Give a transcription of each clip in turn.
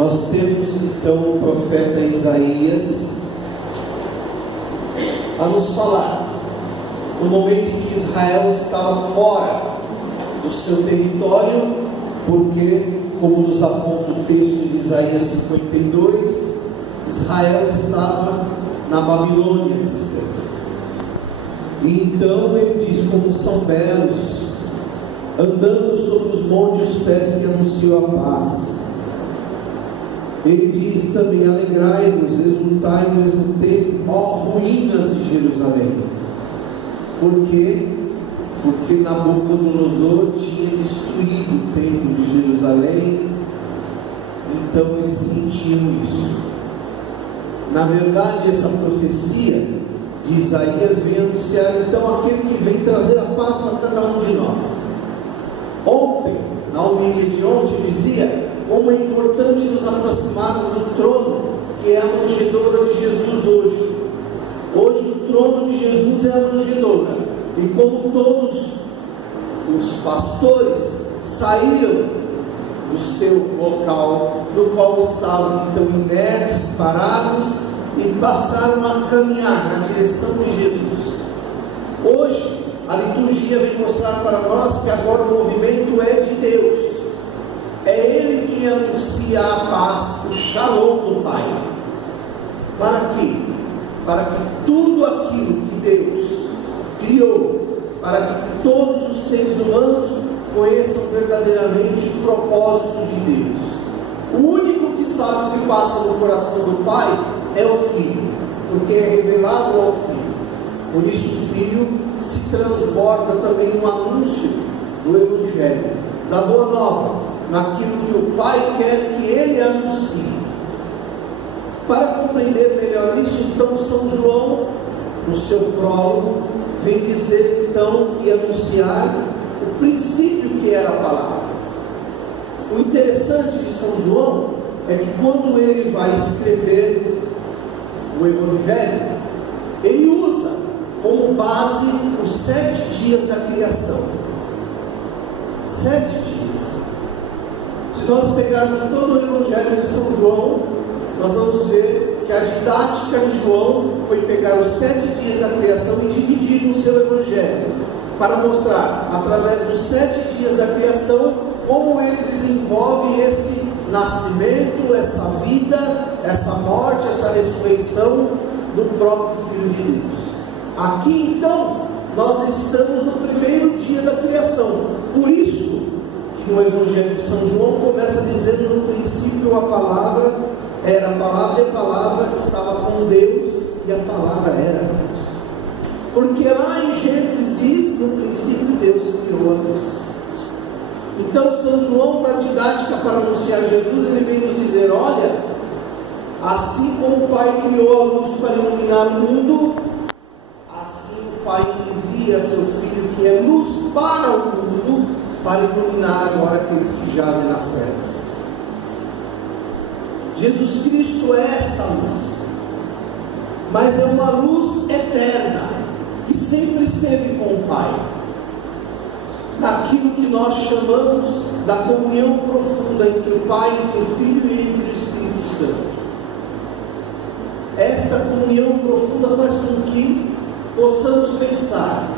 Nós temos então o profeta Isaías a nos falar no momento em que Israel estava fora do seu território, porque, como nos aponta o texto de Isaías 52, Israel estava na Babilônia nesse tempo. E então ele diz: como são belos, andando sobre os montes os pés que anunciam a paz. Ele diz também: alegrai-vos, exultai ao mesmo tempo, ó ruínas de Jerusalém. Por quê? Porque Nabucodonosor tinha destruído o templo de Jerusalém, então eles sentiam isso. Na verdade, essa profecia de Isaías vem anunciar então aquele que vem trazer a paz para cada um de nós. Ontem, na homilia de ontem, eu dizia como é importante nos aproximarmos do trono, que é a manjedoura de Jesus hoje. Hoje o trono de Jesus é a manjedoura. E como todos os pastores saíram do seu local, no qual estavam então inertes, parados, e passaram a caminhar na direção de Jesus. Hoje a liturgia vem mostrar para nós que agora o movimento é de Deus. É Ele que anuncia a paz, o shalom do Pai. Para quê? Para que tudo aquilo que Deus criou, para que todos os seres humanos conheçam verdadeiramente o propósito de Deus. O único que sabe o que passa no coração do Pai é o Filho, porque é revelado ao Filho. Por isso o Filho se transborda também no anúncio do Evangelho, da Boa Nova, naquilo que o Pai quer que Ele anuncie. Para compreender melhor isso, então São João, no seu prólogo, vem dizer então e anunciar o princípio que era a palavra. O interessante de São João é que quando ele vai escrever o Evangelho, ele usa como base os 7 dias da criação. 7 dias. Se nós pegarmos todo o Evangelho de São João, nós vamos ver que a didática de João foi pegar os 7 dias da criação e dividir no seu Evangelho, para mostrar, através dos 7 dias da criação, como ele desenvolve esse nascimento, essa vida, essa morte, essa ressurreição do próprio Filho de Deus. Aqui então, nós estamos no primeiro dia da criação. Por isso, que no Evangelho de São João começa dizendo: no princípio a palavra era a palavra, e a palavra estava com Deus, e a palavra era Deus. Porque lá em Gênesis diz: no princípio Deus criou a luz. Então São João, na didática para anunciar Jesus, ele vem nos dizer: olha, assim como o Pai criou a luz para iluminar o mundo, assim o Pai envia seu Filho, que é luz para o mundo, para iluminar agora aqueles que jazem nas trevas. Jesus Cristo é esta luz, mas é uma luz eterna, que sempre esteve com o Pai, naquilo que nós chamamos da comunhão profunda entre o Pai, entre o Filho e entre o Espírito Santo. Esta comunhão profunda faz com que possamos pensar: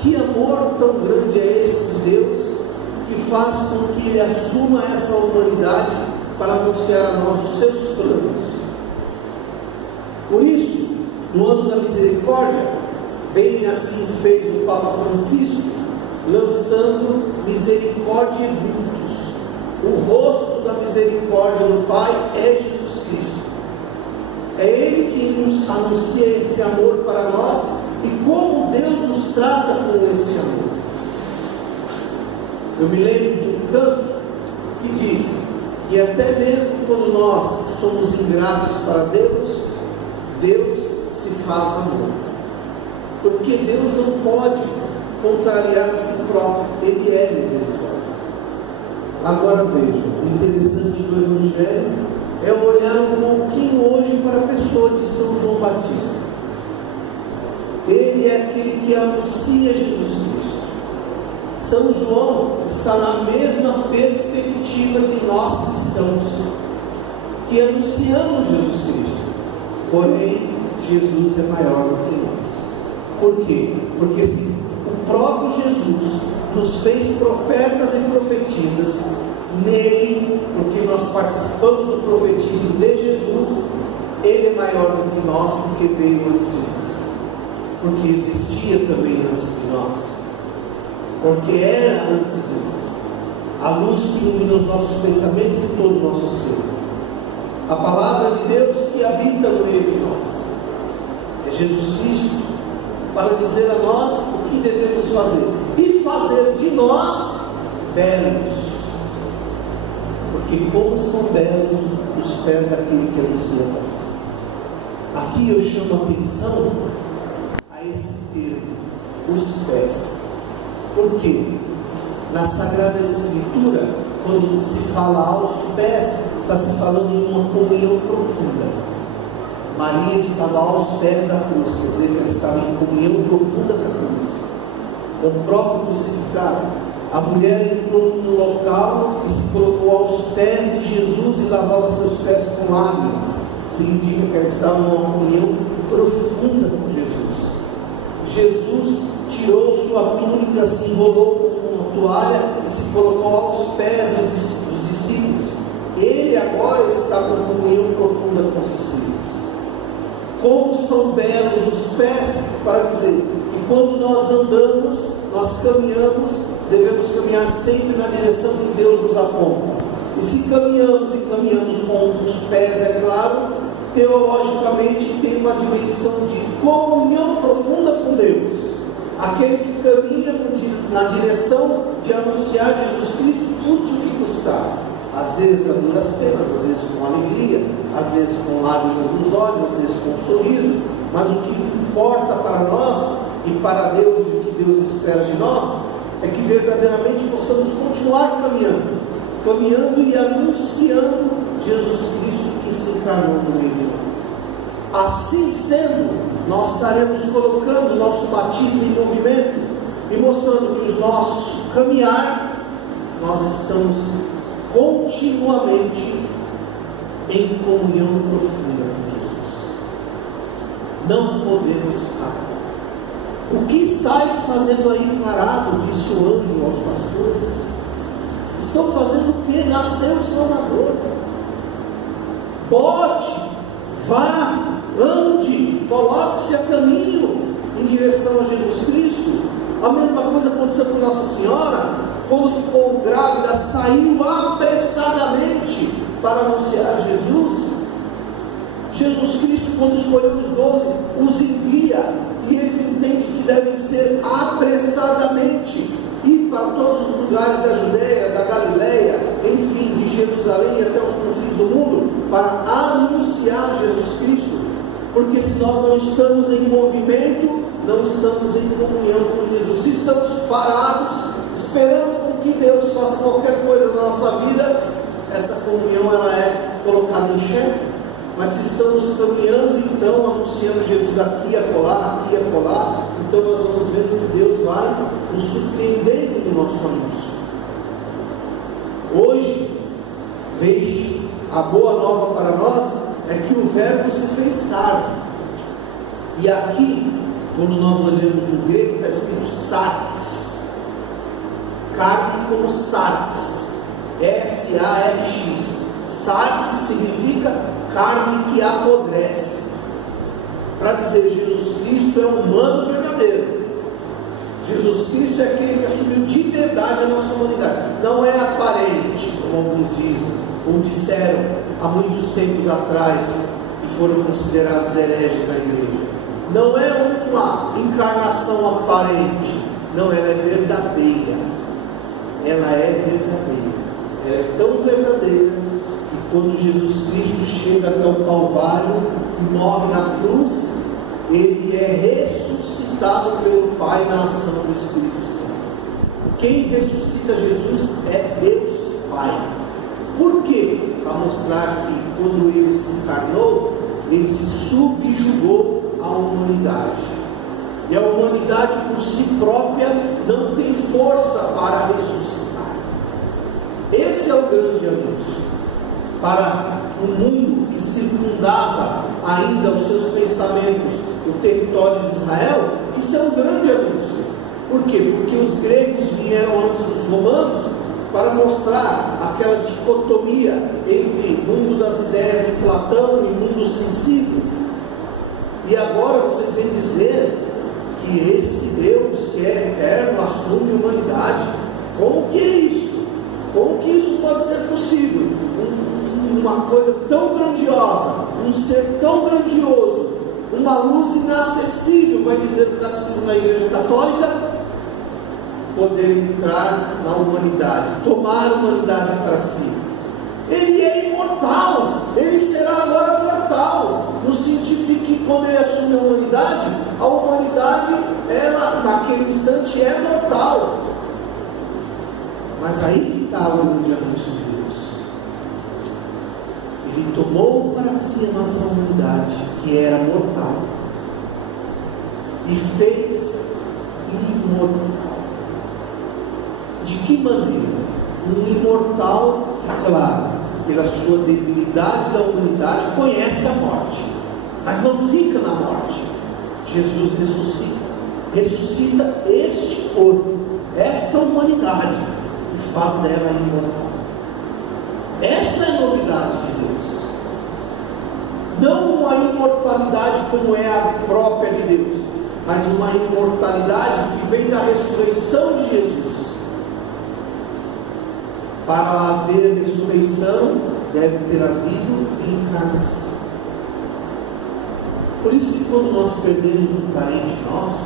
que amor tão grande é esse de Deus, que faz com que Ele assuma essa humanidade para anunciar a nós os seus planos. Por isso, no ano da misericórdia, bem assim fez o Papa Francisco, lançando misericórdia e vultos. O rosto da misericórdia do Pai é Jesus Cristo. É Ele que nos anuncia esse amor para nós e como Deus nos trata com esse amor. Eu me lembro de um canto que diz que até mesmo quando nós somos ingratos para Deus, Deus se faz amor. Porque Deus não pode contrariar a si próprio, Ele é misericórdia. Agora vejam, o interessante do Evangelho é olhar um pouquinho hoje para a pessoa de São João Batista. Ele é aquele que anuncia Jesus Cristo. São João está na mesma perspectiva de nós cristãos. que anunciamos Jesus Cristo. Porém, Jesus é maior do que nós. Por quê? Porque se o próprio Jesus nos fez profetas e profetisas nele, porque nós participamos do profetismo de Jesus, ele é maior do que nós, porque veio antes de nós, porque existia também antes de nós, porque era antes de nós, a luz que ilumina os nossos pensamentos e todo o nosso ser, a palavra de Deus que habita no meio de nós, é Jesus Cristo, para dizer a nós o que devemos fazer, e fazer de nós belos, porque como são belos os pés daquele que anuncia a paz. Aqui eu chamo a atenção a esse termo, os pés. Por quê? Na Sagrada Escritura, quando se fala aos pés, está se falando de uma comunhão profunda. Maria estava aos pés da cruz, quer dizer que ela estava em comunhão profunda com a cruz, com o próprio crucificado. A mulher entrou no local e se colocou aos pés de Jesus e lavava seus pés com lágrimas. Significa que ela estava numa comunhão profunda com Jesus. Jesus tirou sua túnica, se enrolou com uma toalha e se colocou aos pés dos discípulos. Ele agora está com comunhão profunda com os discípulos. Como são belos os pés, para dizer que quando nós andamos, nós caminhamos, devemos caminhar sempre na direção que Deus nos aponta. E se caminhamos com os pés, é claro, teologicamente tem uma dimensão de comunhão profunda com Deus. Aquele que caminha na direção de anunciar Jesus Cristo, custe o que custar. Às vezes a duras penas, às vezes com alegria, às vezes com lágrimas nos olhos, às vezes com um sorriso, mas o que importa para nós e para Deus, e o que Deus espera de nós, é que verdadeiramente possamos continuar caminhando e anunciando Jesus Cristo que se encarnou no meio de nós. Assim sendo, nós estaremos colocando o nosso batismo em movimento e mostrando que os nossos caminhar, nós estamos continuamente em comunhão profunda com Jesus. Não podemos parar. O que estáis fazendo aí parado? Disse o anjo aos pastores. Estão fazendo o que? Nasceu o Salvador. Bote, vá, ande, coloque-se a caminho em direção a Jesus Cristo. A mesma coisa aconteceu com Nossa Senhora, quando ficou grávida, saiu apressadamente para anunciar Jesus. Jesus Cristo, quando escolheu os 12, os envia, e eles entendem que devem ser apressadamente, ir para todos os lugares da Judeia, da Galileia, enfim, de Jerusalém até os confins do mundo, para anunciar Jesus Cristo, porque se nós não estamos em movimento, não estamos em comunhão com Jesus. Se estamos parados, esperando que Deus faça qualquer coisa na nossa vida, essa comunhão ela é colocada em xeque. Mas se estamos caminhando, então, anunciando Jesus aqui, acolá, então nós vamos vendo que Deus vai nos surpreendendo no nosso anúncio. Hoje, veja, a boa nova para nós é que o Verbo se fez carne. E aqui, quando nós olhamos no grego, está escrito sarx. Carne como sarx. S-A-R-X. Sarx significa carne que apodrece. Para dizer, Jesus Cristo é um humano verdadeiro. Jesus Cristo é aquele que assumiu de verdade a nossa humanidade. Não é aparente, como alguns dizem, ou disseram há muitos tempos atrás, e foram considerados hereges na igreja. Não é uma encarnação aparente, não, ela é verdadeira. Ela é verdadeira. Ela é tão verdadeira que quando Jesus Cristo chega até o Calvário e morre na cruz, ele é ressuscitado pelo Pai na ação do Espírito Santo. Quem ressuscita Jesus é Deus Pai. Por quê? Para mostrar que quando ele se encarnou, ele se subjugou à humanidade. E a humanidade por si própria não tem força para ressuscitar. Esse é o grande anúncio. para um mundo que circundava ainda os seus pensamentos, o território de Israel, isso é um grande anúncio. Por quê? Porque os gregos vieram antes dos romanos para mostrar aquela dicotomia entre mundo das ideias de Platão e mundo sensível. E agora vocês vêm dizer que esse Deus que é eterno assume a humanidade. Como que é isso? Como que isso pode ser possível? Uma coisa tão grandiosa, um ser tão grandioso, uma luz inacessível, vai dizer o catecismo da Igreja Católica, poder entrar na humanidade, tomar a humanidade para si. Ele é imortal, ele será agora mortal, no sentido de que quando ele assume a humanidade, ela naquele instante é mortal. Mas aí que está o grande anúncio de Deus. Ele tomou para si a nossa humanidade, que era mortal, e fez imortal. De que maneira? Um imortal que, claro, pela sua debilidade da humanidade, conhece a morte, mas não fica na morte. Jesus ressuscita este corpo, esta humanidade, e faz dela imortal. Essa é a novidade de Deus. Não uma imortalidade como é a própria de Deus, mas uma imortalidade que vem da ressurreição de Jesus. Para haver ressurreição, deve ter havido encarnação. Por isso que quando nós perdemos um parente nosso,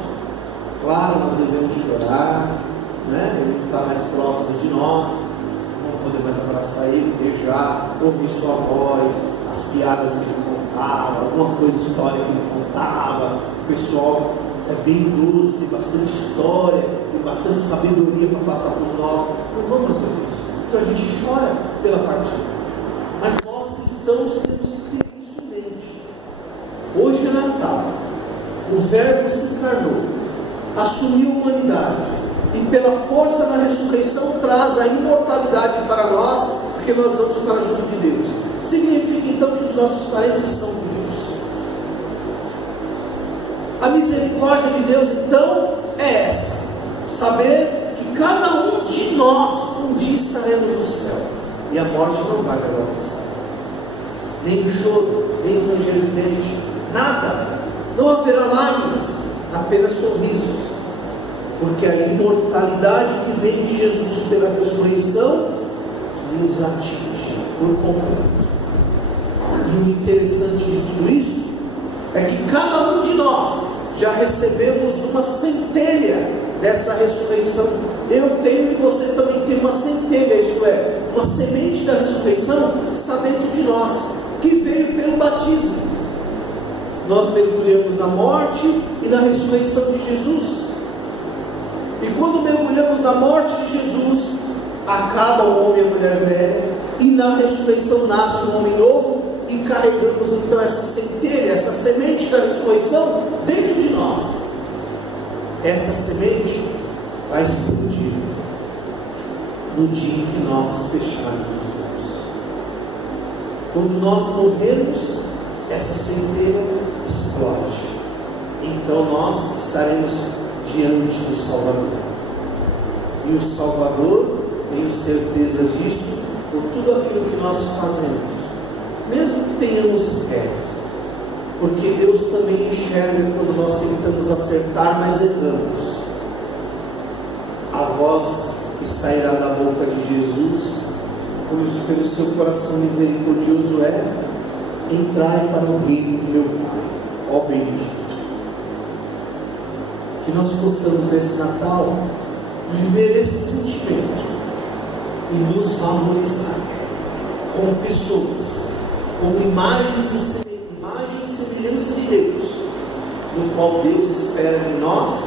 claro, nós devemos chorar, né? Ele não está mais próximo de nós, não poder mais abraçar ele, beijar, ouvir sua voz, as piadas que ele contava, alguma coisa, história que ele contava. O pessoal é bem idoso, tem bastante história, tem bastante sabedoria para passar para os novos. Não vamos ouvir isso. Então a gente chora pela partida. Mas nós cristãos temos que ter isso em mente. Hoje é Natal. O Verbo se encarnou, assumiu a humanidade, e pela força da ressurreição traz a imortalidade para nós, porque nós vamos para junto de Deus. Significa então que os nossos parentes estão vivos. A misericórdia de Deus então é essa: saber que cada um de nós um dia estaremos no céu, e a morte não vai mais alcançar nós. Nem o choro, nem o ranger de dente, nada. Não haverá lágrimas, apenas sorrisos, porque a imortalidade que vem de Jesus pela ressurreição nos atinge por completo. E o interessante de tudo isso é que cada um de nós já recebemos uma centelha dessa ressurreição. Eu tenho e você também tem uma centelha, isto é, uma semente da ressurreição está dentro de nós, que veio pelo batismo. Nós mergulhamos na morte e na ressurreição de Jesus. E quando mergulhamos na morte de Jesus, acaba o homem e a mulher velha, e na ressurreição nasce um homem novo, e carregamos então essa centelha, essa semente da ressurreição dentro de nós. Essa semente vai explodir no dia em que nós fecharmos os olhos. Quando nós morrermos, essa centelha explode. Então nós estaremos diante do Salvador. E o Salvador, tenho certeza disso, por tudo aquilo que nós fazemos, mesmo que tenhamos fé, porque Deus também enxerga quando nós tentamos acertar, mas erramos. A voz que sairá da boca de Jesus, pelo seu coração misericordioso, é: entrai para o reino do meu Pai, ó bendito. Que nós possamos nesse Natal viver esse sentimento e nos valorizar como pessoas, como imagens e semelhança de Deus, no qual Deus espera de nós,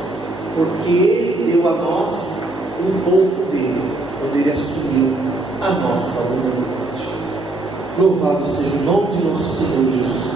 porque Ele deu a nós um pouco dele, quando Ele assumiu a nossa humanidade. Louvado seja o nome de nosso Senhor Jesus Cristo.